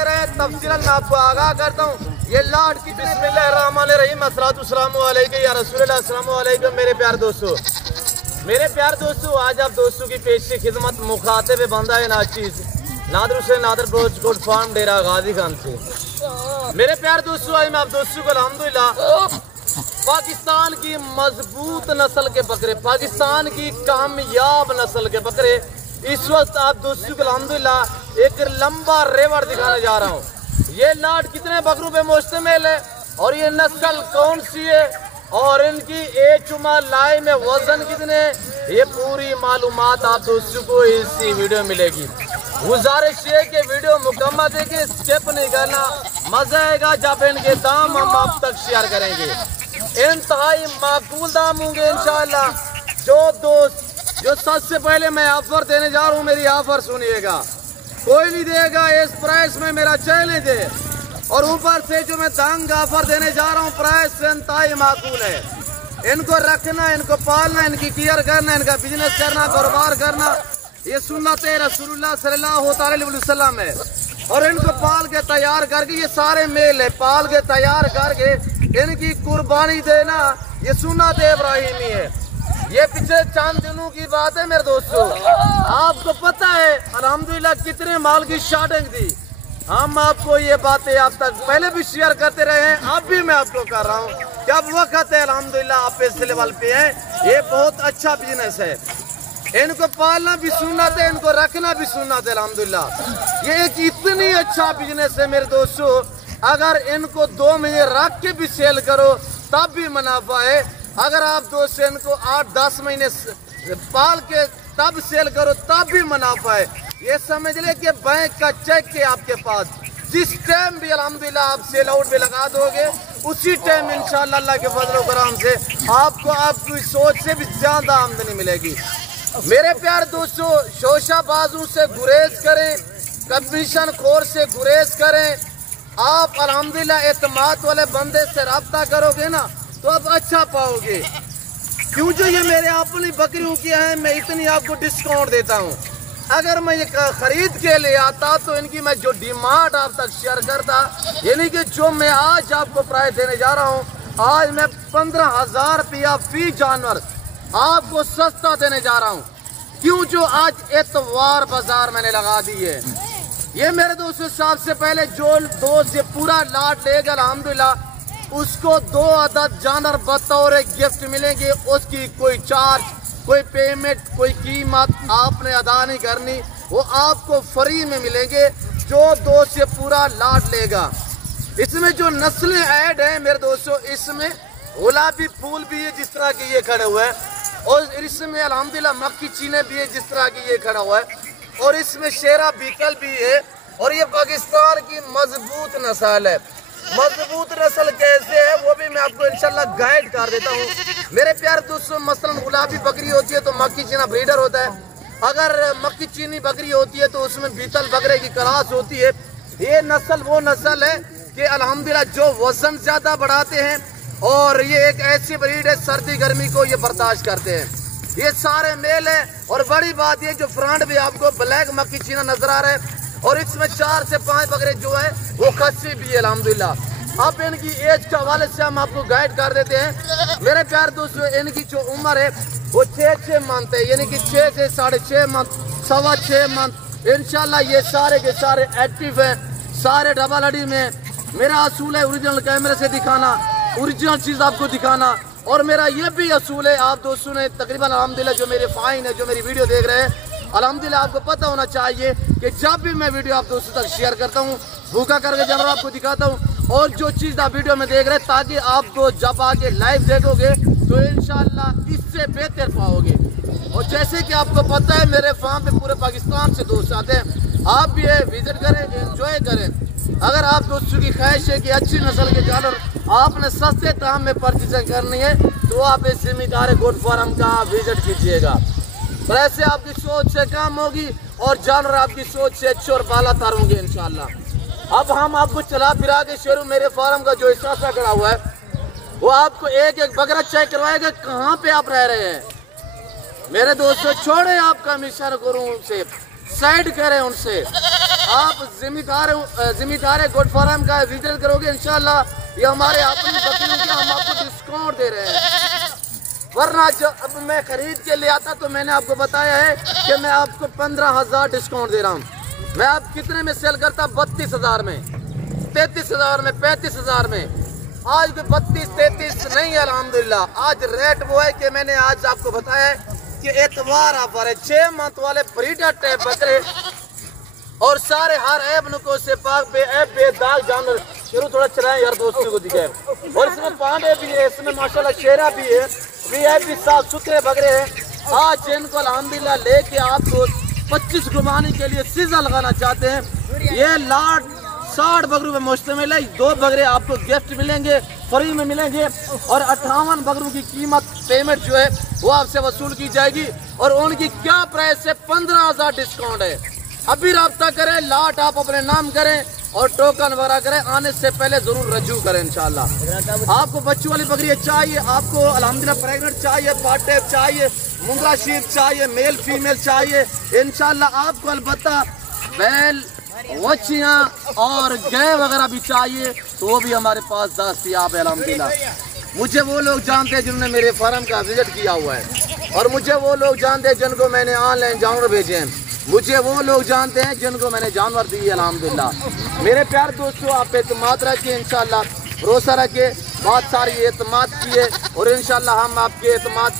देखते रहे, तफसीलन मैं आपको आगाह करता हूँ। ये लाड की बिस्मिल्लाहिर्रहमानिर्रहीम अस्सलातु अलैका या रसूलल्लाह, अस्सलामु अलैकुम मेरे प्यार दोस्तों। मेरे प्यार दोस्तों, आज आप दोस्तों की पेशी खिदमत मुखातिब बंदा है नाचीज नादर हुसैन नादर गोट फार्म डेरा गाजी खान से। मेरे प्यार दोस्तों, आज मैं आप दोस्तों को अल्हम्दुलिल्लाह पाकिस्तान की मजबूत नस्ल के बकरे, पाकिस्तान की कामयाब नस्ल के बकरे इस वक्त आप दोस्तों को अल्हम्दुलिल्लाह एक लंबा रेवड़ दिखाने जा रहा हूँ। ये लाट कितने बकरों पे मुश्तमिल है और ये नस्ल कौन सी है और इनकी एचुमा लाई में वजन कितने, ये पूरी मालूमात आप दोस्तों को इसी वीडियो मिलेगी। गुजारिश है कि वीडियो मुकम्मल देखिए, स्किप नहीं करना, मजा आएगा जब इनके दाम हम आप तक शेयर करेंगे। इंतहाई माकूल दाम होंगे इंशाअल्लाह। जो दोस्त जो सबसे पहले मैं ऑफर देने जा रहा हूँ, मेरी ऑफर सुनिएगा, कोई नहीं देगा इस प्राइस में, मेरा चैलेंज है। और ऊपर से जो मैं दंग ऑफर देने जा रहा हूँ, प्राइस इंतहाई माकूल है। इनको रखना, इनको पालना, इनकी केयर करना, इनका बिजनेस करना, कारोबार करना, ये सुन्नत रसूलुल्लाह सल्लल्लाहु अलैहि वसल्लम है। और इनको पाल के तैयार करके, ये सारे मेल है, पाल के तैयार करके इनकी कुर्बानी देना, ये सुन्नत इब्राहिमी है। ये पिछले चंद दिनों की बात है मेरे दोस्तों। आपको पता है अल्हम्दुलिल्लाह कितने माल की शॉर्टिंग थी। हम आपको ये बातें आप तक पहले भी शेयर करते रहे हैं, अब भी मैं आपको कर रहा हूँ कि अब वक्त है अल्हम्दुलिल्लाह आप इस लेवल पे है। ये बहुत अच्छा बिजनेस है, इनको पालना भी सुन्नत है, इनको रखना भी सुन्नत है अल्हम्दुलिल्लाह। ये एक इतनी अच्छा बिजनेस है मेरे दोस्तों, अगर इनको 2 महीने रख के भी सेल करो तब भी मुनाफा है। अगर आप दोस्त इनको 8-10 महीने पाल के तब सेल करो तब भी मुनाफा है। ये समझ ले कि बैंक का चेक है आपके पास, जिस टाइम भी अल्हम्दुलिल्लाह आप सेल आउट पे लगा दोगे उसी टाइम इंशाअल्लाह अल्लाह के फजल व करम से आपको आपकी सोच से भी ज्यादा आमदनी मिलेगी। मेरे प्यार दोस्तों, शोशाबाजों से गुरेज करें, कमीशन खोर से गुरेज करें। आप अल्हम्दुलिल्लाह एतमाद वाले बंदे से रब्ता करोगे ना तो आप अच्छा पाओगे। क्यों जो ये मेरे अपनी बकरियों की है, मैं इतनी आपको डिस्काउंट देता हूँ। अगर मैं ये खरीद के ले आता तो इनकी मैं जो डिमांड आप तक शेयर करता, यानी कि जो मैं आज आपको प्राइस देने जा रहा हूँ, आज मैं 15,000 रुपया फी जानवर आपको सस्ता देने जा रहा हूँ। क्यों जो आज एतवार बाजार मैंने लगा दी है। ये मेरे दोस्तों सबसे पहले जो दोस्त ये पूरा लाट लेगा अल्हम्दुलिल्लाह उसको 2 अदद जानवर बतौर गिफ्ट मिलेंगे। उसकी कोई चार्ज, कोई पेमेंट, कोई कीमत आपने अदा नहीं करनी, वो आपको फ्री में मिलेंगे जो दोस्त ये पूरा लाट लेगा। इसमें जो नस्लें ऐड है मेरे दोस्तों, इसमें गुलाबी फूल भी है जिस तरह के ये खड़े हुए हैं, और इसमें अल्हम्दुलिल्लाह मक्की चीने भी है जिस तरह की ये खड़ा हुआ है, और इसमें शेरा बीकल भी है। और ये पाकिस्तान की मजबूत नस्ल है। मजबूत नस्ल कैसे है वो भी मैं आपको इंशाल्लाह गाइड कर देता हूँ। मेरे प्यार दोस्तों, मसलन गुलाबी बकरी होती है तो मक्की चीना ब्रीडर होता है। अगर मक्की चीनी बकरी होती है तो उसमें बीतल बकरे की क्रास होती है। ये नस्ल वो नस्ल है कि अल्हम्दुलिल्लाह जो वजन ज्यादा बढ़ाते हैं, और ये एक ऐसी ब्रीड है सर्दी गर्मी को ये बर्दाश्त करते हैं। ये सारे मेल है। और बड़ी बात ये जो फ्रंट भी आपको ब्लैक मक्की चीना नजर आ रहा है, और इसमें 4 से 5 बकरे जो है वो खस्सी भी है अल्हम्दुलिल्लाह। अब इनकी एज के हवाले से हम आपको गाइड कर देते हैं। मेरे प्यार दोस्तों, इनकी जो उम्र है वो 6 मंथ है, यानी कि 6 से 6.5 मंथ, 6.25 मंथ। इंशाल्लाह ये सारे के सारे एक्टिव है, सारे डबल अडी में। मेरा असूल है ओरिजिनल कैमरे से दिखाना, ओरिजिनल चीज आपको दिखाना। और मेरा ये भी असूल है, आप दोस्तों ने तकरीबन अल्हम्दुलिल्लाह जो मेरे फाइन है, जो मेरी वीडियो देख रहे हैं, अल्हम्दुलिल्लाह आपको पता होना चाहिए कि जब भी मैं वीडियो आप दोस्तों तक शेयर करता हूँ, भूखा करके जानवर आपको दिखाता हूँ, और जो चीज़ आप वीडियो में देख रहे हैं, ताकि आपको जब आके लाइव देखोगे तो इंशाल्लाह इससे बेहतर पाओगे। और जैसे कि आपको पता है मेरे फार्म पे पूरे पाकिस्तान से दोस्त आते हैं, आप भी विजिट करें, एंजॉय करें। अगर आप दोस्तों की ख्वाहिश है कि अच्छी नस्ल के जानवर आपने सस्ते दाम में परचेजिंग करनी है तो आप इस जिम्मेदार गोट फार्म का विजिट कीजिएगा। वैसे आपकी सोच से काम होगी और जानवर आपकी सोच से अच्छे और बाला तार होंगे इंशाल्लाह। अब हम आपको चला फिरा के शेरू मेरे फार्म का जो हिस्सा खड़ा हुआ है वो आपको एक एक बकरा चेक करवाएगा कहाँ पे आप रह रहे हैं। मेरे दोस्तों छोड़े आप कमीशन करूँ उनसे, साइड करें उनसे। आप जिम्मेदार गोट फार्म का विजिट करोगे इंशाल्लाह, ये हमारे अपनी बकरियों के हम आपको डिस्काउंट दे रहे हैं। वरना जो अब मैं खरीद के ले आता तो मैंने आपको बताया है कि मैं आपको 15,000 डिस्काउंट दे रहा हूँ। मैं आप कितने में सेल करता? 32,000 में, 33,000 में, 35,000 में। आज भी 32-33 नहीं है अल्हम्दुलिल्लाह। आज रेट वो है कि मैंने आज आपको बताया है कि एतवार ऑफर है। 6 मंथ वाले ब्रीडर टाइप बकरे और सारे हर ऐब नुको से पाक बेदाग जानवर। शुरू थोड़ा चलाएं यार, दोस्तों को दिखाए। और इसमें पांडे भी है, इसमें माशाल्लाह शेरा भी है, वीआईपी साफ सुथरे बकरे हैं। आज इनको अल्हम्दुलिल्लाह लेके आपको 25 कुर्बानी के लिए सीजा लगाना चाहते हैं। ये लाट 60 बकरों पे मुश्तमिल है। 2 बकरे आपको गिफ्ट मिलेंगे, फ्री में मिलेंगे। और 58 बकरों की कीमत पेमेंट जो है वो आपसे वसूल की जाएगी। और उनकी क्या प्राइस है? 15,000 डिस्काउंट है। अभी रब्ता करें, लाट आप अपने नाम करें और टोकन वगैरह करें। आने से पहले जरूर रजू करें इंशाल्लाह। आपको बच्चों वाली बकरी चाहिए, आपको अल्हम्दुलिल्लाह प्रेग्नेंट चाहिए, पार्टेप चाहिए, मुंद्रा शीप चाहिए, मेल फीमेल चाहिए इंशाल्लाह। आपको अलबत्ता बैल, वच्छियाँ और गाय वगैरह भी चाहिए तो वो भी हमारे पास दस्तयाब है अल्हम्दुलिल्लाह। मुझे वो लोग जानते हैं जिन्होंने मेरे फार्म का विजिट किया हुआ है, और मुझे वो लोग जानते हैं जिनको मैंने ऑनलाइन जानवर भेजे हैं। मुझे वो लोग जानते हैं जिनको मैंने जानवर दिए अल्हम्दुलिल्लाह। मेरे प्यार दोस्तों, आप एतमाद रखिए इंशाल्लाह, भरोसा रखिए। बहुत सारी एतमाद किए और इंशाल्लाह हम आपके एतमाद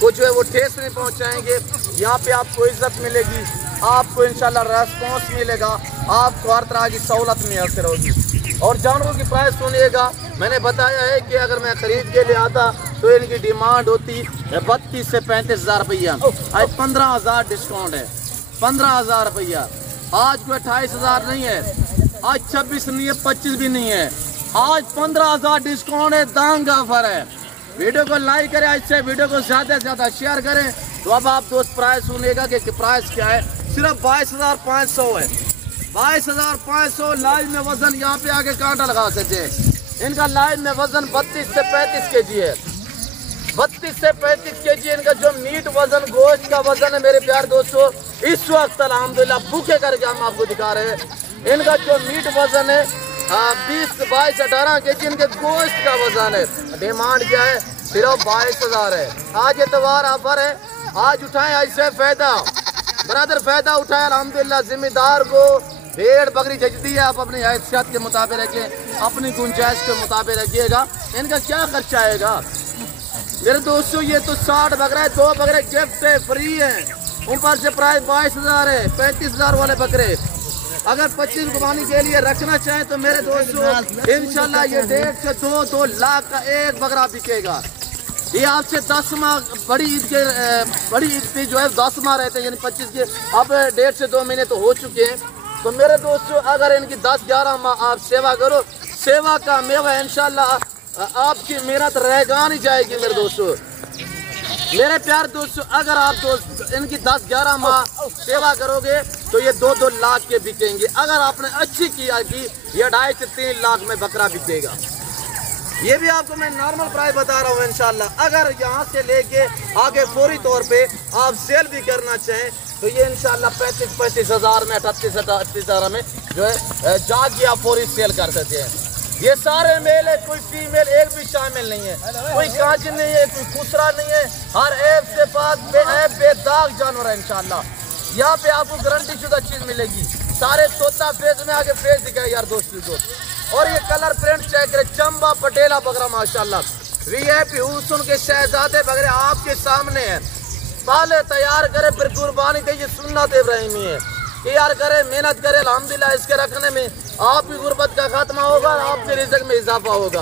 को जो है वो ठेस नहीं पहुंचाएंगे। यहाँ पे आपको इज्जत मिलेगी, आपको इंशाल्लाह रेस्पॉन्स मिलेगा, आपको हर तरह की सहूलत मैसर होगी। और जानवरों की प्राइस सुनिएगा, मैंने बताया है कि अगर मैं खरीद के लिए आता तो इनकी डिमांड होती 32 से 35,000 रुपया। आज 15,000 डिस्काउंट है, 15,000 रुपया। आज कोई 28,000 नहीं है, आज 26 नहीं है, 25 भी नहीं है। आज 15,000 डिस्काउंट है, दांग ऑफर है। वीडियो को लाइक करें, इससे वीडियो को ज्यादा से ज्यादा शेयर करें। तो अब आप दोस्त प्राइस सुनेगा कि प्राइस क्या है। सिर्फ 22,500 है, 22,500। लाइव में वजन यहाँ पे आके कांटा लगा सकते हैं। इनका लाइव में वजन 32 से 35 kg है, 32 से 35 kg इनका जो मीट वजन, गोश्त का वजन है मेरे प्यार दोस्तों। इस वक्त अल्हम्दुलिल्लाह भूखे करके हम आपको दिखा रहे हैं। इनका जो मीट वजन है 20, 22, 18 kg इनके गोश्त का वजन है। डिमांड क्या है? सिर्फ 22,000 है। आज एतवार ऑफर है, आज उठाएं, ऐसे फायदा बरादर फायदा उठाए अल्हम्दुलिल्लाह। जिम्मेदार को भेड़ बकरी जचती है, आप अपनी हैसियत के मुताबिक रखें, अपनी गुंजाइश के मुताबिक रखिएगा। इनका क्या खर्चा आएगा मेरे दोस्तों? ये तो 60 बकरा है, 2 बकरे गिफ्ट है, फ्री है। ऊपर से प्राइस 22,000 है। 35,000 वाले बकरे अगर 25 कुर्बानी के लिए रखना चाहें तो मेरे दोस्तों इंशाल्लाह ये 1.5 से 2 लाख का एक बकरा बिकेगा। ये आपसे 10 माह बड़ी ईद की जो है 10 माह रहते हैं, यानी 25 के अब 1.5 से 2 महीने तो हो चुके हैं। तो मेरे दोस्तों अगर इनकी 10-11 माह आप सेवा करो, सेवा का मेवा इंशाल्लाह आपकी मेहनत रहेगा नहीं जाएगी मेरे दोस्तों। मेरे प्यार दोस्तों, अगर आप दोस्त इनकी 10-11 माह सेवा करोगे तो ये 2-2 लाख के बिकेंगे। अगर आपने अच्छी किया कि ये 2.5 से 3 लाख में बकरा बिकेगा। ये भी आपको मैं नॉर्मल प्राइस बता रहा हूँ इंशाल्लाह। अगर यहाँ से लेके आगे फौरी तौर पे आप सेल भी करना चाहें तो ये इंशाल्लाह 35,000 में 38,000 में जो है जाके आप फौरी सेल कर सकते हैं। ये सारे मेल है, कोई फीमेल एक भी शामिल नहीं है, कोई कांच नहीं है, कोई खुसरा नहीं है। हर ऐप से पास बेदाग जानवर है इंशाल्लाह। यहाँ पे आपको गारंटी शुदा चीज मिलेगी। सारे तोता फेस में आगे फेस दिखाए यार दोस्तों को। और ये कलर प्रिंट चेक करे, चंबा पटेला बकरा माशाल्लाह। वीआईपी हुस्न के शहजादे बकरे आपके सामने है। पाले तैयार करे फिर कुर्बानी दे, ये सुन्नत इब्राहिमी है कि यार करे, मेहनत करे अल्हम्दुलिल्लाह। इसके रखने में आपकी गुर्बत का खात्मा होगा, आपके रिज़्क़ में इजाफा होगा।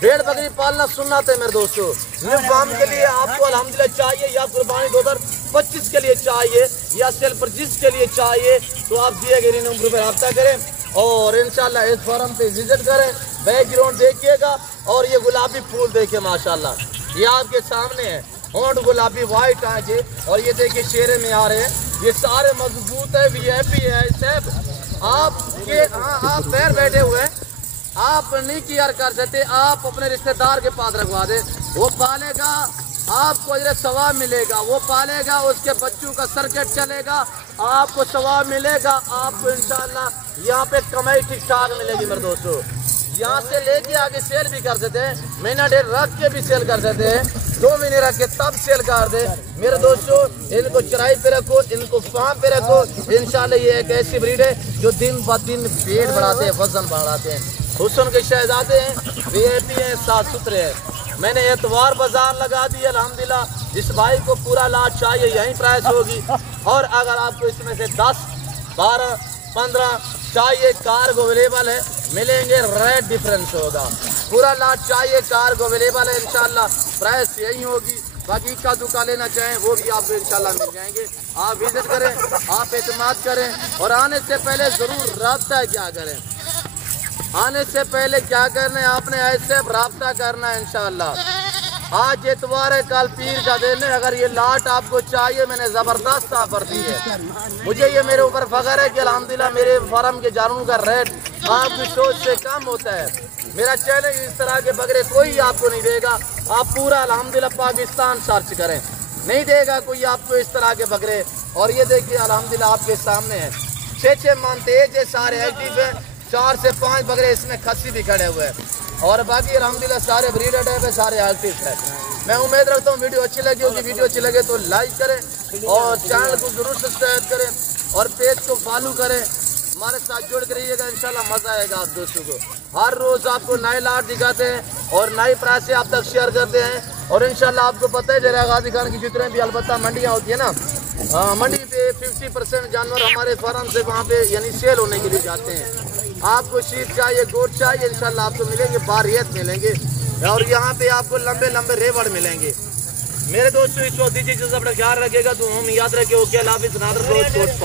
भेड़ बकरी पालना सुन्नत है मेरे दोस्तों। फार्म के लिए आपको अल्हम्दुलिल्लाह चाहिए, या कुर्बानी 2025 के लिए चाहिए, या सेल परचेज के लिए चाहिए, तो आप दिए गए नंबर पर रब्ता करें और इंशाल्लाह इस फार्म पे विजिट करें। बैकग्राउंड देखिएगा और ये गुलाबी फूल देखिए माशाल्लाह, ये आपके सामने है। होंठ गुलाबी वाइट आगे, और ये देखिए शेरे में आ रहे हैं, ये सारे मजबूत है, वीआईपी है। सब आपके आप पैर बैठे हुए हैं, आप नहीं केयर कर सकते, आप अपने रिश्तेदार के पास रखवा दे, वो पालेगा, आपको इधर सवाब मिलेगा। वो पालेगा, उसके बच्चों का सर्किट चलेगा, आपको सवाब मिलेगा। आपको इंशाल्लाह यहाँ पे कमाई ठीक ठाक मिलेगी मेरे दोस्तों। यहाँ से लेके आगे सेल भी कर देते हैं, महीना डेढ़ रख के भी सेल कर देते हैं, 2 महीने रख के तब सेल कर दे मेरे दोस्तों। इनको चराई पे रखो, इनको फार्म पे रखो। इंशाल्लाह ये एक ऐसी ब्रीड है जो दिन ब दिन पेट बढ़ाते हैं, वजन बढ़ाते हैं। हुस्न के शहजादे हैं, VIP हैं, साफ सुथरे हैं। मैंने एतवार बाजार लगा दी अल्हम्दुलिल्लाह। जिस भाई को पूरा लाट चाहिए यही प्राइस होगी। और अगर आपको इसमें से 10, 12, 15 चाहिए, कार्गो अवेलेबल है, मिलेंगे, रेट डिफरेंस होगा। पूरा लाट चाहिए, कार्गो अवेलेबल है, इंशाल्लाह प्राइस यही होगी। बाकी का दुकान लेना चाहें वो भी आपको इंशाल्लाह मिल जाएंगे। आप विजिट करें, आप एतमाद करें और आने से पहले ज़रूर राब्ता क्या करें। आने से पहले क्या करना है, आपने ऐसे राब्ता करना है इंशाल्लाह। आज एतवार है, कल पीर का दिन है। अगर ये लाट आपको चाहिए, मैंने ज़बरदस्त ऑफर दी है। मुझे ये मेरे ऊपर फख्र है कि अल्हम्दुलिल्लाह मेरे फार्म के जानवरों का रेट आपकी सोच से कम होता है। मेरा चैनल इस तरह के बकरे कोई आपको नहीं देगा। आप पूरा अल्हम्दुलिल्लाह पाकिस्तान सर्च करें, नहीं देगा कोई आपको इस तरह के बकरे। और ये देखिए अल्हम्दुलिल्लाह आपके सामने है, 6 मन तेज है, सारे एक्टिव है। 4 से 5 बकरे इसमें खस्सी भी खड़े हुए हैं। और बाकी अल्हम्दुलिल्लाह सारे ब्रीडर टाइप है, सारे एक्टिव है। मैं उम्मीद रखता हूँ वीडियो अच्छी लगी होगी। वीडियो अच्छी लगे तो लाइक करें और चैनल को जरूर सब्सक्राइब करें और पेज को फॉलो करें। हमारे साथ जुड़ कर रहिएगा, इंशाल्लाह मजा आएगा आप दोस्तों को। हर रोज आपको नए लाट दिखाते हैं और नई प्राइस से आप तक शेयर करते हैं। और इंशाल्लाह आपको पता है डेरा गाजी खान की जितने भी अलबत्ता मंडियाँ होती है ना, मंडी पे 50% जानवर हमारे फार्म से वहाँ पे यानी सेल होने के लिए जाते हैं। आपको शीप चाहिए, गोट चाहिए, इंशाल्लाह आपको मिलेंगे, बारियत मिलेंगे। और यहाँ पे आपको लंबे लंबे रेवड़ मिलेंगे। मेरे दोस्तों इस वक्त दीजिए अपना ख्याल रखेगा, तो हम याद रखे। ओके, अल्लाह हाफिज़, नादर दोस्त,